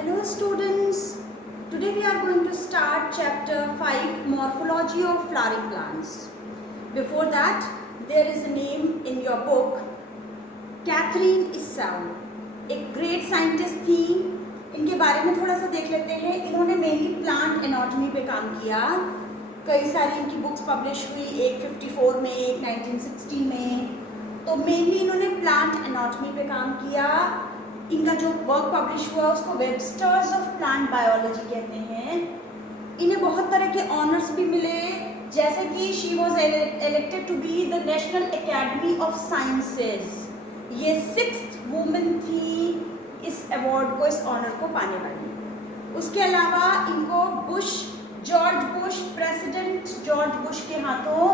Hello students, today we are going to start chapter 5 Morphology of Flowering Plants. Before that, there is a name in your book, Catherine Isau, एक great scientist थी. इनके बारे में थोड़ा सा देख लेते हैं. इन्होंने मेनली प्लांट एनाटॉमी पे काम किया. कई सारी इनकी बुक्स पब्लिश हुई, एक 54 में, एक 1960 में. तो मेनली इन्होंने प्लांट एनाटॉमी पे काम किया. इनका जो वर्क पब्लिश हुआ उसको वेबस्टर्स ऑफ प्लांट बायोलॉजी कहते हैं. इन्हें बहुत तरह के ऑनर्स भी मिले, जैसे कि she was elected to be the national academy of sciences. ये 6th वुमेन थी इस अवार्ड को, इस ऑनर को पाने वाली. उसके अलावा इनको George Bush, president George Bush के हाथों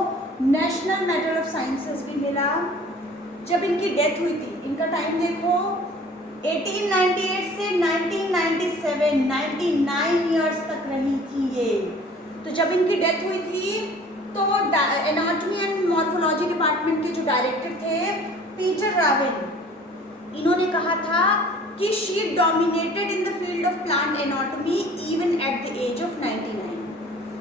नेशनल मेडल ऑफ साइंसेज भी मिला. जब इनकी डेथ हुई थी, इनका टाइम देखो, 1898 से 1997, 99 ईयर्स तक रही थी ये. तो जब इनकी डेथ हुई थी तो एनाटॉमी एंड मॉर्फोलॉजी डिपार्टमेंट के जो डायरेक्टर थे पीटर राविन, इन्होंने कहा था कि she dominated in the field of plant anatomy even at the age of 99.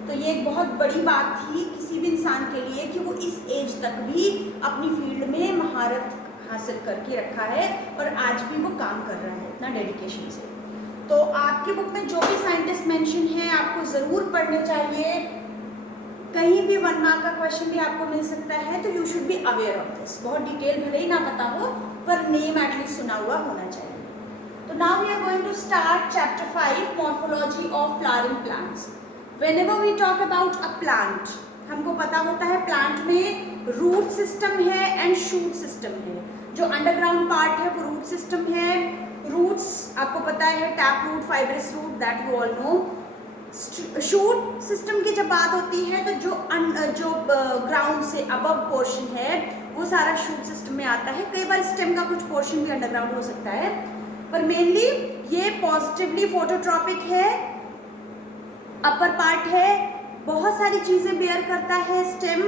तो ये एक बहुत बड़ी बात थी किसी भी इंसान के लिए कि वो इस एज तक भी अपनी फील्ड में महारत हासिल करके रखा है और आज भी वो काम कर रहा है इतना डेडिकेशन से. तो आपके बुक में जो भी साइंटिस्ट मेंशन है आपको ज़रूर पढ़ने चाहिए. कहीं भी 1 मार्क का क्वेश्चन भी आपको मिल सकता है, तो you should be aware of this. बहुत डिटेल भले ही ना पता हो, पर नेम एटलीस्ट सुना हुआ होना चाहिए. तो now we are going to start chapter 5 morphology of flowering plants. Whenever we talk about a plant, हमको पता होता है प्लांट में रूट सिस्टम है एंड शूट सिस्टम है. जो अंडरग्राउंड पार्ट है वो रूट सिस्टम है. रूट्स आपको पता है, tap root, fibrous root, that you all know. Shoot system की जब बात होती है तो जो ग्राउंड से अबव पोर्शन है वो सारा शूट सिस्टम में आता है. कई बार स्टेम का कुछ पोर्शन भी अंडरग्राउंड हो सकता है, पर मेनली ये पॉजिटिवली फोटोट्रॉपिक है. अपर पार्ट है, बहुत सारी चीजें बेयर करता है स्टेम.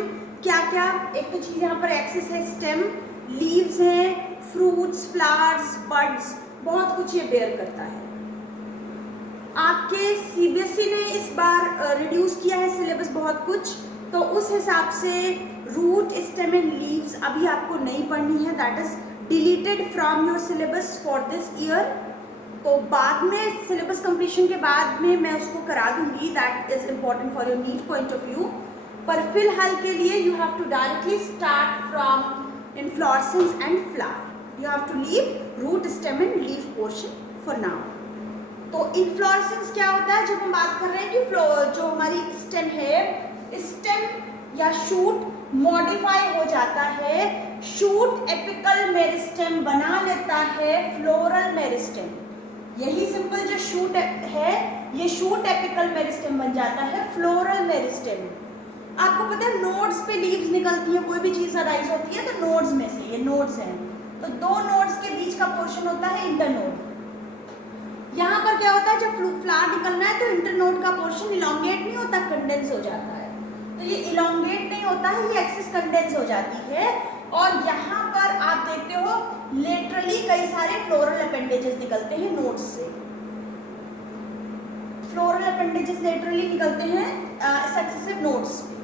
क्या क्या? एक तो चीज यहाँ पर एक्सिस है स्टेम, लीव्स हैं, फ्रूट्स, फ्लावर्स, बड्स, बहुत कुछ ये बेयर करता है. आपके सीबीएसई ने इस बार रिड्यूस किया है सिलेबस बहुत कुछ, तो उस हिसाब से रूट, स्टेम एंड लीव्स अभी आपको नहीं पढ़नी है. That is deleted from your syllabus for this year. तो बाद में सिलेबस कंप्लीशन के बाद में मैं उसको करा दूंगी. That is important for your NEET point of view. पर फिलहाल के लिए you have to directly start from inflorescence and flower. You have to leave root, stem and leaf portion for now. तो inflorescence क्या होता है? जब हम बात कर रहे हैं कि जो हमारी stem है, stem या shoot मॉडिफाई हो जाता है. shoot apical मेरिस्टेम बना लेता है फ्लोरल मेरिस्टेम. यही सिंपल जो shoot है, ये shoot apical मेरिस्टेम बन जाता है फ्लोरल मेरिस्टेम. आपको पता है नोड्स पे लीव्स निकलती है, कोई भी चीज अराइज होती है तो नोड्स में से, ये नोड्स हैं. तो 2 नोड्स के बीच का पोर्शन होता है इंटरनोड. यहाँ पर क्या होता है, जब फ्लावर निकलना है तो इंटरनोड का पोर्शन इलोंगेट नहीं होता, कंडेंस हो जाता है. तो ये इलोंगेट नहीं होता है, ये एक्सिस कंडेंस हो जाती है. और यहाँ पर आप देखते हो लेटरली कई सारे फ्लोरल अपेंडेजेस निकलते हैं नोड्स से. फ्लोरल अपेंडेजेस लेटरली निकलते हैं सक्सेसिव नोड्स पे.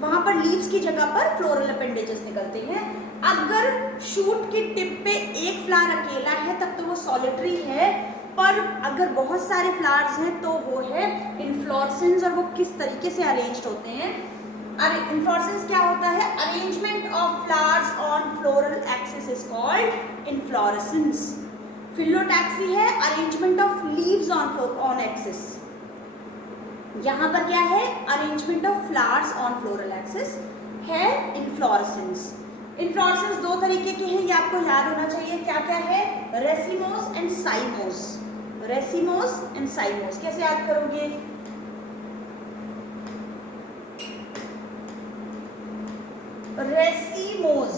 वहां पर लीव्स की जगह पर फ्लोरल अपेंडेजेस निकलते हैं. अगर शूट की टिप पे एक फ्लावर अकेला है तब तो वो सॉलिटरी है, पर अगर बहुत सारे फ्लावर्स हैं तो वो है इन्फ्लोरेसेंस. और वो किस तरीके से अरेंज्ड होते हैं? अरे इन्फ्लोरेसेंस क्या होता है? Arrangement of flowers on floral axis is called inflorescence. Phyllotaxy है arrangement of leaves on axis. यहाँ पर क्या है? Arrangement of flowers on floral axis है इन्फ्लोरेसेंस. इन्फ्लोरेसेंस 2 तरीके के हैं, ये आपको याद होना चाहिए. क्या क्या है? Racemose and साइमोस. रेसिमोस एंड साइमोस कैसे याद करोगे? रेसिमोस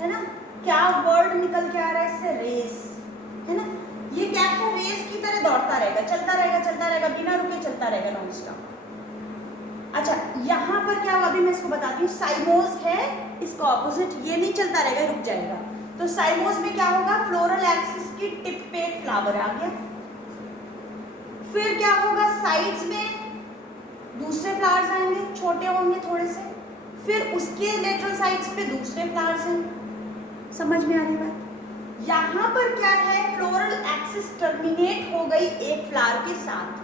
है ना, क्या वर्ड निकल के आ रहा है इससे? रेस है ना. ये क्या है? रेस की तरह दौड़ता रहेगा, चलता रहेगा, बिना रुके चलता रहेगा नॉन स्टॉप. अच्छा, यहाँ पर क्या हुआ अभी मैं इसको बताती हूँ. साइमोस है इसका ऑपोजिट, ये नहीं चलता रहेगा, रुक जाएगा. तो साइमोस में क्या होगा? फ्लोरल एक्सिस की टिप पे एक फ्लावर आ गया, फिर क्या होगा, साइड्स में दूसरे फ्लावर्स आएंगे, छोटे होंगे थोड़े से, फिर उसके लेटरल साइड्स पे दूसरे फ्लावर्स हैं। समझ में आ रही बात? यहाँ पर क्या है, फ्लोरल एक्सिस टर्मिनेट हो गई एक फ्लावर के साथ,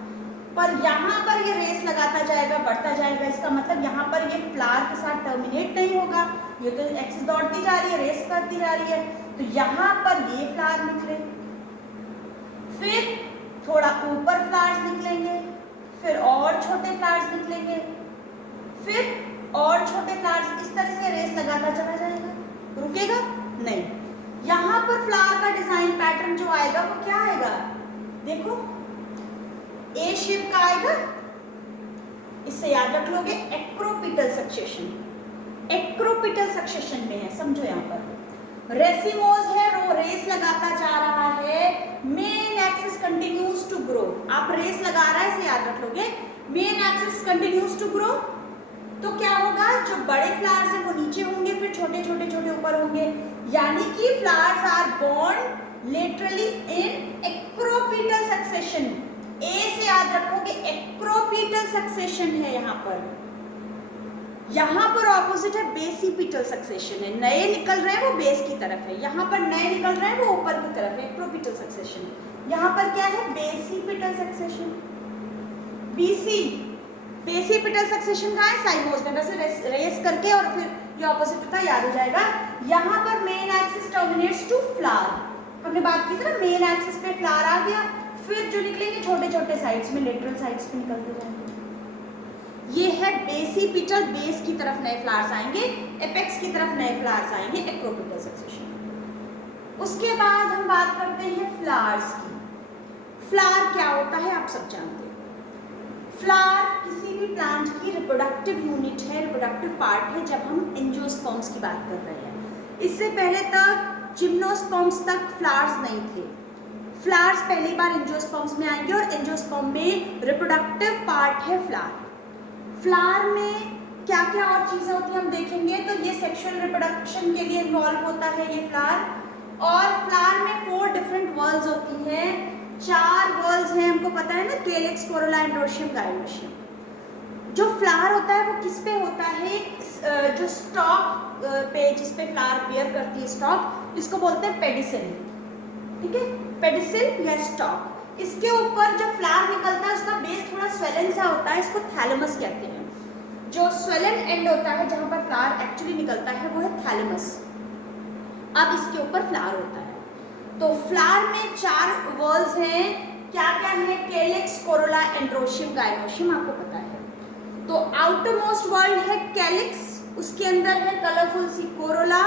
पर यहाँ पर ये रेस लगाता जाएगा, बढ़ता जाएगा। इसका मतलब यहाँ पर ये फ्लावर के साथ टर्मिनेट नहीं होगा, ये तो एक्सिस दौड़ती जा रही है, रेस करती जा रही है। तो यहाँ पर ये फ्लावर निकले, फिर थोड़ा ऊपर फ्लावर्स निकलेंगे, फिर और छोटे फ्लावर्स निकलेंगे, फिर और छोटे फ्लावर्स, इस तरह से रेस लगाता चला जाएगा, रुकेगा नहीं। यहाँ पर फ्लावर का डिजाइन पैटर्न जो आएगा वो क्या आएगा, देखो ए शेप का आएगा। इससे याद रख लोगे एक्रोपिटल सक्सेशन, एक्रोपिटल सक्सेशन में है, समझो। यहाँ पर रेसिमोज है, वो रेस लगाता जा रहा है, main axis continues to grow. आप रेस लगा रहा है, इसे याद रख लोगे, main axis continues to grow. तो क्या होगा, जो बड़े फ्लावर्स हैं वो नीचे होंगे, फिर छोटे छोटे छोटे ऊपर होंगे, यानी कि flowers are borne laterally in acropetal succession. A से याद रखोगे एक्रोपिटल सक्सेशन है यहाँ पर। यहाँ पर ऑपोजिट है बेसिपिटल सक्सेशन है, नए निकल रहे हैं वो बेस की तरफ है, यहाँ पर नए निकल रहे हैं वो ऊपर की तरफ है, एक्रोपिटल सक्सेशन। यहाँ पर क्या है, basipetal succession, BC. Basipetal succession कहाँ है, साइमोस में। वैसे रेस करके और फिर ये ऑपोजिट होता है, याद हो जाएगा। यहाँ पर main axis terminates to flower, हमने बात की थी ना, मेन एक्सिस पे फ्लावर आ गया, फिर जो निकलेंगे छोटे छोटे साइड्स में, लेटरल साइड्स पे निकलते जाएंगे। ये है बेसिपिटल, बेस की तरफ नए फ्लावर्स आएंगे, एपेक्स की तरफ नए फ्लावर्स आएंगे, एक्रोपिटल सक्सेशन। उसके बाद हम बात करते हैं फ्लावर्स की। फ्लावर क्या होता है आप सब जानते हैं। फ्लावर किसी भी प्लांट की रिप्रोडक्टिव यूनिट है, रिप्रोडक्टिव पार्ट है, जब हम एंजियोस्पर्म्स की बात कर रहे हैं। इससे पहले तक जिम्नोस्पर्म्स तक फ्लावर्स नहीं थे। फ्लावर्स पहली बार एंजियोस्पर्म्स में आएंगे और एंजियोस्पर्म में रिप्रोडक्टिव पार्ट है फ्लावर। फ्लावर में क्या क्या और चीज़ें होती हैं हम देखेंगे। तो ये सेक्सुअल रिप्रोडक्शन के लिए इन्वॉल्व होता है ये फ्लावर। और फ्लावर में 4 डिफरेंट वर्ल्स होती हैं, 4 वर्ल्स हैं, हमको पता है ना, केलिक्स, कोरोला, एंड्रोशियम, गाइनोशियम। जो फ्लावर होता है वो किस पे होता है, जो स्टॉक पे, जिस पे फ्लावर बियर करती है स्टॉक, इसको बोलते हैं पेडिसिल। ठीक है, पेडिसिल या स्टॉक। इसके ऊपर जो फ्लावर निकलता है उसका बेस थोड़ा स्वेलन सा होता है, इसको थैलेमस कहते हैं। जो स्वेलन एंड होता है जहाँ पर फ्लावर एक्चुअली निकलता है वो है थैलेमस। अब इसके ऊपर फ्लावर होता है। तो फ्लावर में 4 वर्ल्स हैं, क्या क्या है, कैलिक्स, कोरोला, एंड्रोशियम, गाइनोशियम, आपको पता है। तो आउटर मोस्ट वर्ल्ड है कैलिक्स, उसके अंदर है कलरफुल सी कोरोला,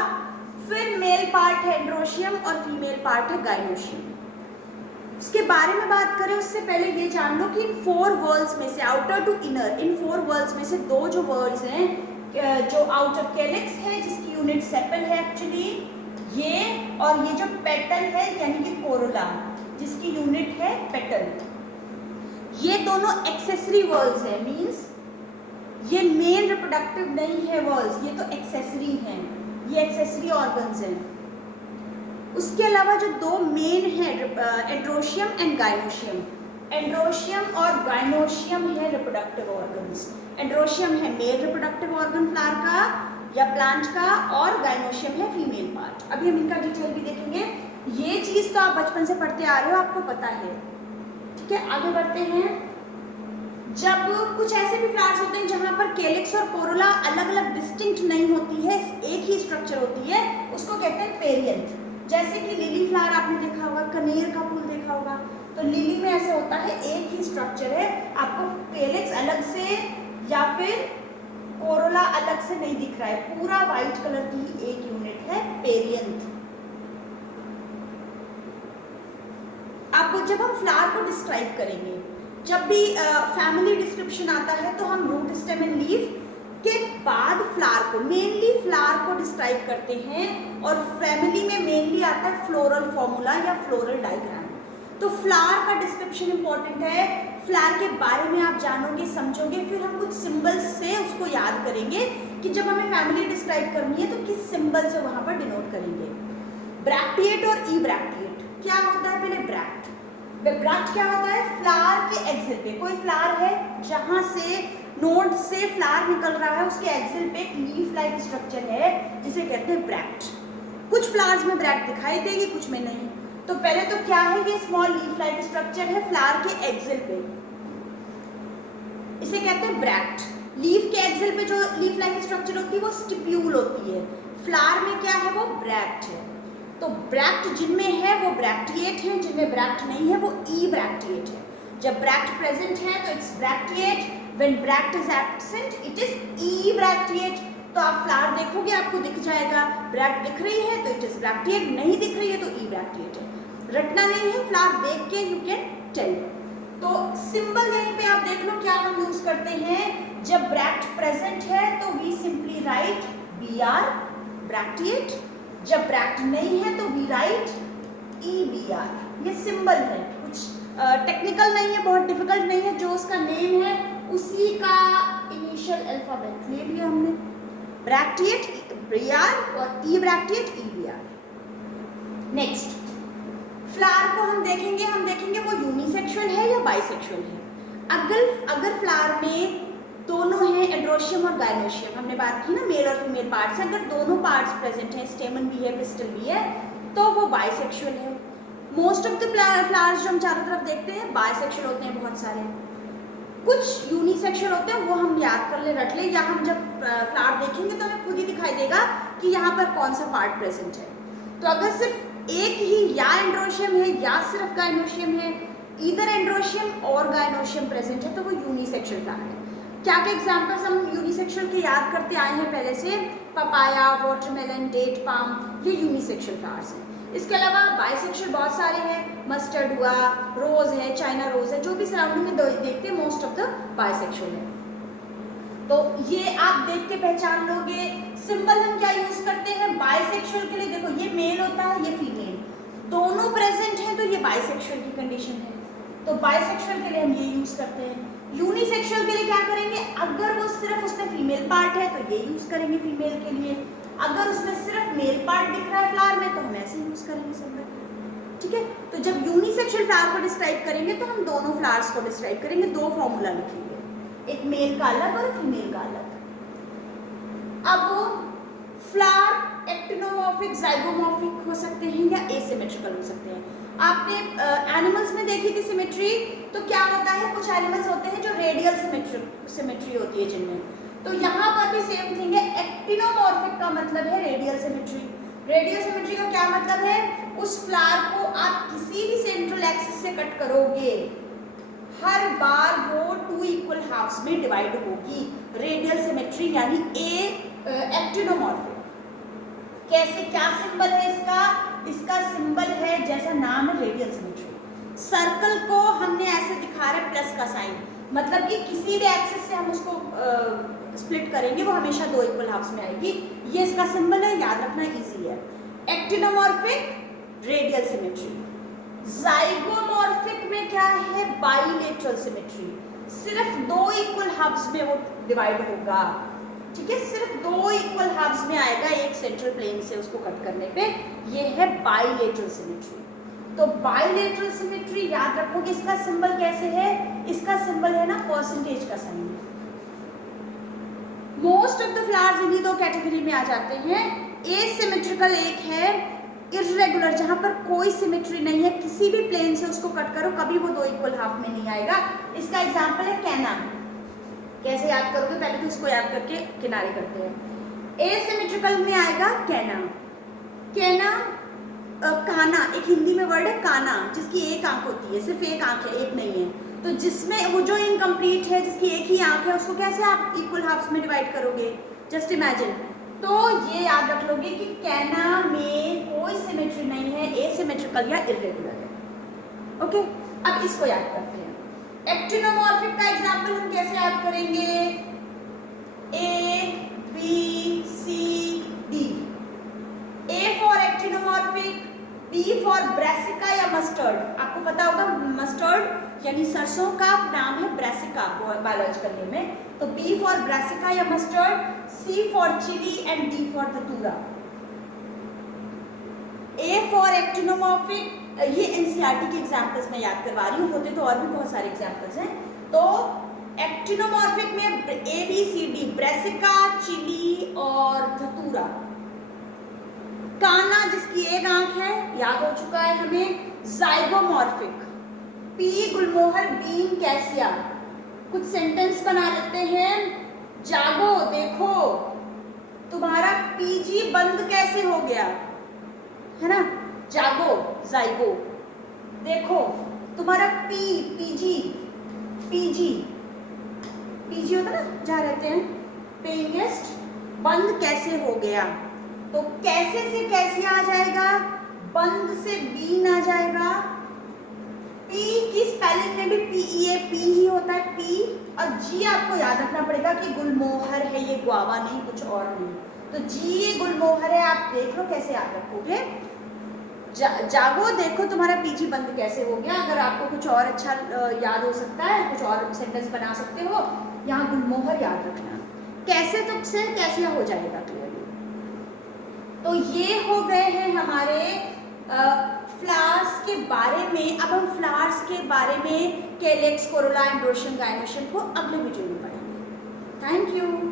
फिर मेल पार्ट है एंड्रोशियम और फीमेल पार्ट है गाइनोशियम। उसके बारे में बात करें उससे पहले ये जान लो कि इन 4 वर्ल्स में से, आउटर टू इनर, इन 4 वर्ल्स में से 2 जो वर्ल्स हैं, जो आउटर कैलिक्स है जिसकी यूनिट सेपल है एक्चुअली ये, और ये जो पेटल है यानी कि कोरोला जिसकी यूनिट है पेटल, ये दोनों एक्सेसरी वर्ल्स है। मींस ये मेन रिप्रोडक्टिव नहीं है वर्ल्स, ये तो एक्सेसरी हैं, ये एक्सेसरी ऑर्गन्स हैं। उसके अलावा जो 2 मेन है, एंड्रोशियम एंड गाइनोशियम। एंड्रोशियम और गाइनोशियम है रिप्रोडक्टिव ऑर्गन्स। एंड्रोशियम है मेल रिप्रोडक्टिव ऑर्गन फ्लावर का या प्लांट का, और गाइनोशियम है फीमेल पार्ट। अभी हम इनका डिटेल भी देखेंगे। ये चीज़ तो आप बचपन से पढ़ते आ रहे हो, आपको पता है। ठीक है, आगे बढ़ते हैं। जब कुछ ऐसे भी फ्लावर्स होते हैं जहाँ पर कैलिक्स और कोरोला अलग अलग डिस्टिंक्ट नहीं होती है, एक ही स्ट्रक्चर होती है, उसको कहते हैं पेरियंथ। जैसे कि लिली फ्लावर आपने देखा होगा, कनेर का फूल देखा होगा, तो लिली में ऐसे होता है, एक ही स्ट्रक्चर है, आपको कैलिक्स अलग से या फिर कोरोला अलग से नहीं दिख रहा है, पूरा वाइट कलर की ही एक यूनिट है, पेरियंथ। अब जब हम फ्लावर को डिस्क्राइब करेंगे, जब भी फैमिली डिस्क्रिप्शन आता है तो हम रूट, स्टेम एंड लीफ के बाद फ्लावर को, मेनली फ्लावर को डिस्क्राइब करते हैं, और फैमिली में मेनली आता है फ्लोरल फॉर्मूला या फ्लोरल डायग्राम। तो फ्लावर का डिस्क्रिप्शन इंपॉर्टेंट है, फ्लावर के बारे में आप जानोगे, समझोगे, फिर हम कुछ सिंबल्स से उसको याद करेंगे कि जब हमें फैमिली डिस्क्राइब करनी है तो किस सिंबल से वहाँ पर डिनोट करेंगे। ब्रैक्टिएट और ई ब्रैक्टिएट, क्या होता है पहले ब्रैक्ट। ब्रैक्ट क्या होता है? फ्लावर के एक्सिल पे, कोई फ्लावर है जहां से नोड से फ्लावर निकल रहा है, उसके एक्सिल पे एक लीफ लाइक स्ट्रक्चर है जिसे कहते हैं ब्रैक्ट। कुछ फ्लावर्स में ब्रैक्ट दिखाई देगी, कुछ में नहीं। तो पहले तो क्या है? ये स्मॉल लीफ लाइक स्ट्रक्चर है फ्लावर के एक्सिल पे, इसे कहते हैं ब्रैक्ट। लीफ के एक्सिल पे जो लीफ लाइक स्ट्रक्चर होती है वो स्टिप्यूल होती है, फ्लावर में क्या है? वो ब्रैक्ट है। तो ब्रैक्ट जिनमें है वो ब्रैक्टिएट है, जिनमें ब्रैक्ट नहीं है वो ई ब्रैक्टिएट है। जब ब्रैक्ट प्रेजेंट है तो it's bracteate, when bract is absent it is E bracteate. तो आप फ्लावर देखोगे आपको दिख जाएगा, ब्रैक्ट दिख रही है तो इट इज ब्रैक्टिएट, नहीं दिख रही है तो ई ब्रैक्टिएट है। रटना नहीं है, फ्लावर देख के यू कैन टेल। तो सिंबल यहीं पे आप देख लो क्या हम यूज करते हैं। जब ब्रैक्ट प्रेजेंट है तो we simply write B R bracteate, जब ब्रैक्ट नहीं है तो we write E B R. ये सिंबल है, कुछ टेक्निकल नहीं है, बहुत डिफिकल्ट नहीं है, जो उसका नेम है उसी का इनिशियल अल्फाबेट ले लिया हमने, ब्रैक्टिएट बी आर और E bracteate E B R. Next flower को हम देखेंगे वो यूनिसेक्सुअल है या बाइसेक्सुअल है। अगर फ्लावर में दोनों हैं, एंड्रोशियम और गायनोशियम, हमने बात की ना मेल और फीमेल पार्ट्स, अगर दोनों पार्ट्स प्रेजेंट हैं, स्टेमन भी है पिस्टल भी है, तो वो बाइसेक्सुअल है। मोस्ट ऑफ द फ्लावर्स जो हम चारों तरफ देखते हैं बाइसेक्सुअल होते हैं, बहुत सारे। कुछ यूनिसेक्सुअल होते हैं, वो हम याद कर ले, रट ले, या हम जब फ्लावर देखेंगे तो हमें खुद ही दिखाई देगा कि यहाँ पर कौन सा पार्ट प्रेजेंट है। तो अगर सिर्फ एक ही या एंड्रोशियम है या सिर्फ गायनोशियम है, इधर एंड्रोशियम और गायनोशियम प्रेजेंट है, तो वो यूनिसेक्सुअल फ्लावर है। क्या क्या एग्जाम्पल्स हम यूनिसेक्सुअल के याद करते आए हैं पहले से? पपाया, वाटरमेलन, डेट पाम, ये यूनिसेक्सुअल फ्लावर्स हैं। इसके अलावा बाइसेक्सुअल बहुत सारे हैं, मस्टर्ड हुआ, रोज है, चाइना रोज है, जो भी सराउंडिंग में देखते हैं मोस्ट ऑफ द बाइसेक्सुअल है। तो ये आप देख के पहचान लोगे। सिंबल हम क्या यूज करते हैं बाइसेक्सुअल के लिए? देखो ये मेल होता है, ये फीमेल, दोनों प्रेजेंट हैं तो ये बाइसेक्सुअल की कंडीशन है, तो बाइसेक्सुअल के लिए हम ये यूज करते हैं। यूनिसेक्सुअल के लिए क्या करेंगे? अगर वो सिर्फ उसमें फीमेल पार्ट है तो ये यूज करेंगे फीमेल के लिए, अगर उसमें सिर्फ मेल पार्ट दिख रहा है फ्लावर में तो हम ऐसे यूज करेंगे सिंबल। ठीक है, तो जब यूनिसेक्सुअल फ्लावर को डिस्क्राइब करेंगे तो हम दोनों फ्लावर्स को डिस्क्राइब करेंगे, दो फॉर्मूला लिखेंगे, एक मेल का अलग और फीमेल का अलग। अब फ्लावर एक्टिनोमॉर्फिक, जाइगोमॉर्फिक हो सकते हैं या एसिमेट्रिकल हो सकते हैं। आपने एनिमल्स में देखी थी सिमेट्री, तो क्या होता है, कुछ एनिमल्स होते हैं जो रेडियल सिमेट्री होती है जिनमें, तो यहाँ पर भी सेम थिंग है। एक्टिनोमॉर्फिक का मतलब है रेडियल सिमेट्री। रेडियल सिमेट्री का क्या मतलब है? उस फ्लावर को आप किसी भी सेंट्रल एक्सिस से कट करोगे, हर बार वो 2 इक्वल हाफ्स में डिवाइड होगी, रेडियल सिमेट्री यानी एक्टिनोमॉर्फिक। कैसे, क्या सिंबल है इसका? इसका सिंबल है, जैसा नाम है, रेडियल सिमेट्री। सर्कल को हमने ऐसे दिखा रहे प्लस का साइन, मतलब कि किसी भी एक्सिस से हम उसको स्प्लिट करेंगे वो हमेशा 2 इक्वल हाफ्स में आएगी। ये इसका सिंबल है, याद रखना इजी है। Actinomorphic, radial symmetry. जाइगोमॉर्फिक में क्या है? बाइलेटरल सिमेट्री, सिर्फ 2 इक्वल हाफ्स में वो डिवाइड होगा। ठीक है, सिर्फ 2 इक्वल हाफ्स में आएगा एक सेंट्रल प्लेन से उसको कट करने पे, ये है बाइलेटरल सिमेट्री। तो बाइलेटरल सिमेट्री याद रखोगे, इसका सिंबल कैसे है? इसका सिंबल है ना परसेंटेज का साइन। मोस्ट ऑफ द फ्लावर्स इन्हीं 2 कैटेगरी में आ जाते हैं। एसिमेट्रिकल एक है, इर्रेगुलर, जहां पर कोई सिमेट्री नहीं है, किसी भी प्लेन से उसको कट करो कभी वो 2 इक्वल हाफ में नहीं आएगा। इसका एग्जांपल है कैना। कैसे याद करोगे? पहले तो इसको याद करके किनारे करते हैं। एसिमेट्रिकल में आएगा कैना। कैना काना, एक हिंदी में वर्ड है काना, जिसकी एक आंख होती है, सिर्फ एक आंख है, एक नहीं है, तो जिसमें वो जो इनकम्प्लीट है, जिसकी एक ही आंख है, उसको कैसे आप इक्वल हाफ्स में डिवाइड करोगे? Just imagine. तो ये याद रख लोगे कि कैना में कोई सिमेट्री नहीं है, एसिमेट्रिकल या इर्रेगुलर है। ओके, अब इसको याद करते हैं। एक्टिनोमॉर्फिक का एग्जांपल हम कैसे याद करेंगे? A, B, C, D। A for actinomorphic, B for brassica या मस्टर्ड। आपको पता होगा मस्टर्ड यानी सरसों का नाम है ब्रासिका बायोलॉजिकल नेम में, तो B फॉर ब्रासिका या mustard, C for chilli and D for datura. A for actinomorphic, ये एनसीईआरटी के एग्जाम्पल्स मैं याद करवा रही हूँ, होते तो और भी बहुत सारे एग्जाम्पल्स हैं। तो एक्टिनोमॉर्फिक में ABCD, ब्रेसिका, चिली और धतूरा। काना जिसकी एक आंख है, याद हो चुका है हमें। Zygomorphic, pea gulmohar, bean cassia. कुछ सेंटेंस बना लेते हैं। जागो, देखो तुम्हारा पीजी बंद कैसे हो गया, है ना। जागो, जाइगो। देखो तुम्हारा पीजी होता ना, जहाँ रहते हैं पेइंग गेस्ट, बंद कैसे हो गया। तो कैसे से कैसे आ जाएगा, बंद से बीन आ जाएगा। पी की स्पेलिंग में भी PEA पी ही होता है, पी। और जी आपको याद रखना पड़ेगा कि गुलमोहर है, ये गुआवा नहीं, कुछ और नहीं। तो जी ये गुलमोहर है, आप देख लो कैसे याद रखोगे। जागो, देखो तुम्हारा पीजी बंद कैसे हो गया। अगर आपको कुछ और अच्छा याद हो सकता है, कुछ और सेंटेंस बना सकते हो, यहाँ गुलमोहर याद रखना। कैसे तो से कैसे हो जाएगा क्लियरली। तो ये हो गए हैं हमारे फ्लावर्स के बारे में। अब हम फ्लावर्स के बारे में कैलेक्स, कोरोला, एंड्रोशियम, गायनोशियम को अगले वीडियो में पढ़ेंगे। Thank you.